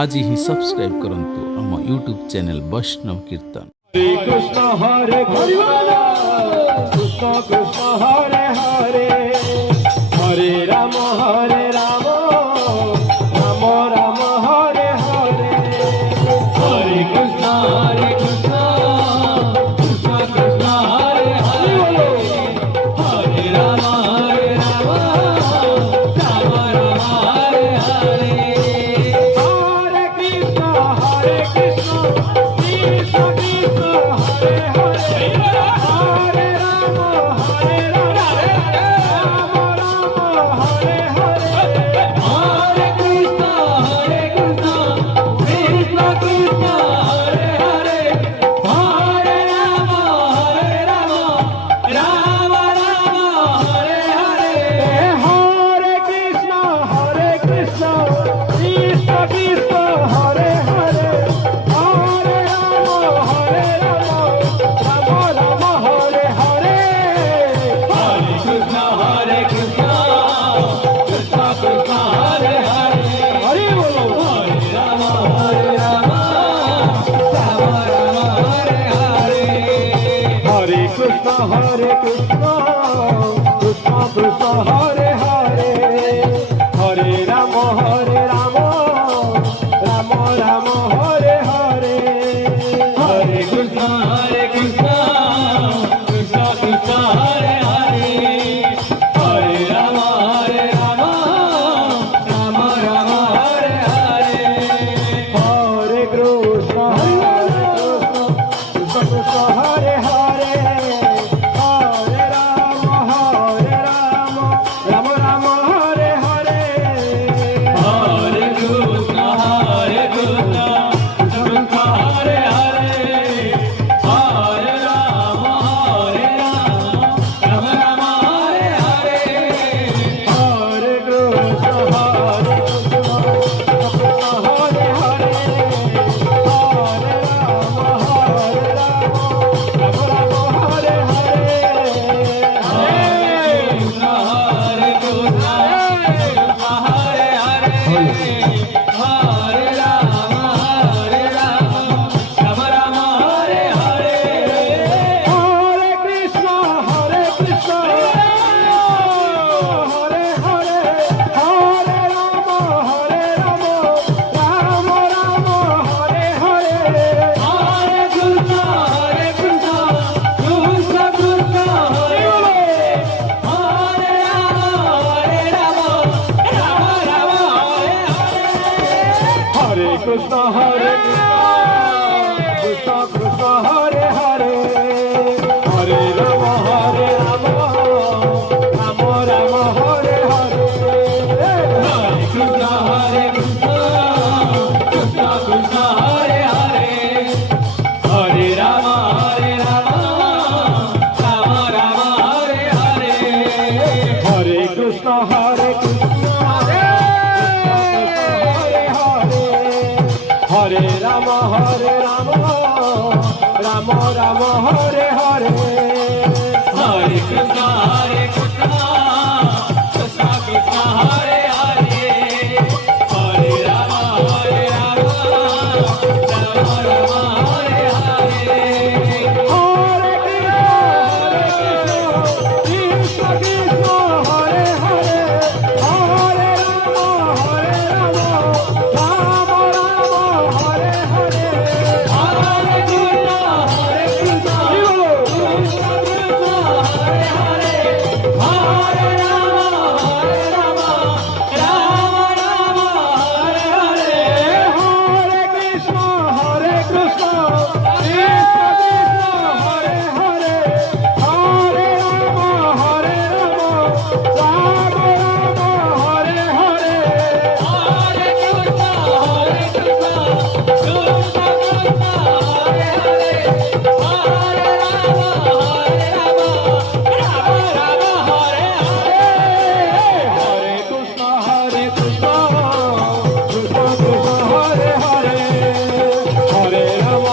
आजही सबस्क्राईब करंतु आम यूट्यूब चॅनल वैष्णव कीर्तन। हरे कृष्ण कृष्ण कृष्ण हरे हरे, हरे राम राम राम हरे हरे। हरे कृष्ण कृष्ण कृष्ण हरे हरे, हरे राम राम राम हरे हरे। हरे कृष्ण कृष्ण कृष्ण हरे हरे, हरे राम हरे हरे, हरे कृष्ण कृष्ण कृष्ण हरे हरे, हरे राम राम हरे हरे। हरे कृष्ण कृष्ण कृष्ण हरे हरे, हरे राम राम हरे हरे। हरे कृष्ण कृष्ण कृष्ण कृष्ण हरे हरे, हरि बोलो हरे राम राम हरे हरे। हरे कृष्ण कृष्ण कृष्ण हरे हरे, हरे राम राम राम हरे हरे। हरे कृष्ण कृष्ण कृष्ण कृष्ण हरे हरे, हरे राम राम राम हरे हरे। हरे कृष्ण कृष्ण कृष्ण हरे हरे, हरे राम राम राम हरे हरे। हरे कृष्ण कृष्ण कृष्ण हरे हरे, हरे राम राम राम हरे हरे। हरे कृष्ण कृष्ण कृष्ण हरे हरे, हरे राम राम हरे हरे। हरे कृष्ण कृष्ण हरे हरे, हरे राम राम हरे हरे। हरे कृष्ण हरे हरे, हरे राम राम हरे हरे। हरे कृष्ण कृष्ण कृष्ण हरे हरे, हरे राम राम हरे हरे। हरे कृष्ण कृष्ण कृष्ण हरे हरे, हरे राम राम राम हरे हरे। हरे कृष्ण कृष्ण कृष्ण हरे हरे, हरे राम राम हरे हरे। हरे कृष्ण हरे हरे हरे, हरे राम राम राम हरे हरे। हरे कृष्ण कृष्ण कृष्ण हरे हरे, हरे राम राम हरे हरे। हरे कृष्ण कृष्ण हरे हरे, हरे राम राम हरे हरे। हरे कृष्ण कृष्ण हरे हरे, हरे राम राम हरे हरे। हरे कृष्ण कृष्ण हरे हरे, हरे राम राम हरे हरे। हरे कृष्ण कृष्ण कृष्ण हरे हरे, हरे राम राम हरे हरे। हरे कृष्ण कृष्ण कृष्ण हरे हरे, हरे राम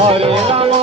Hare Rama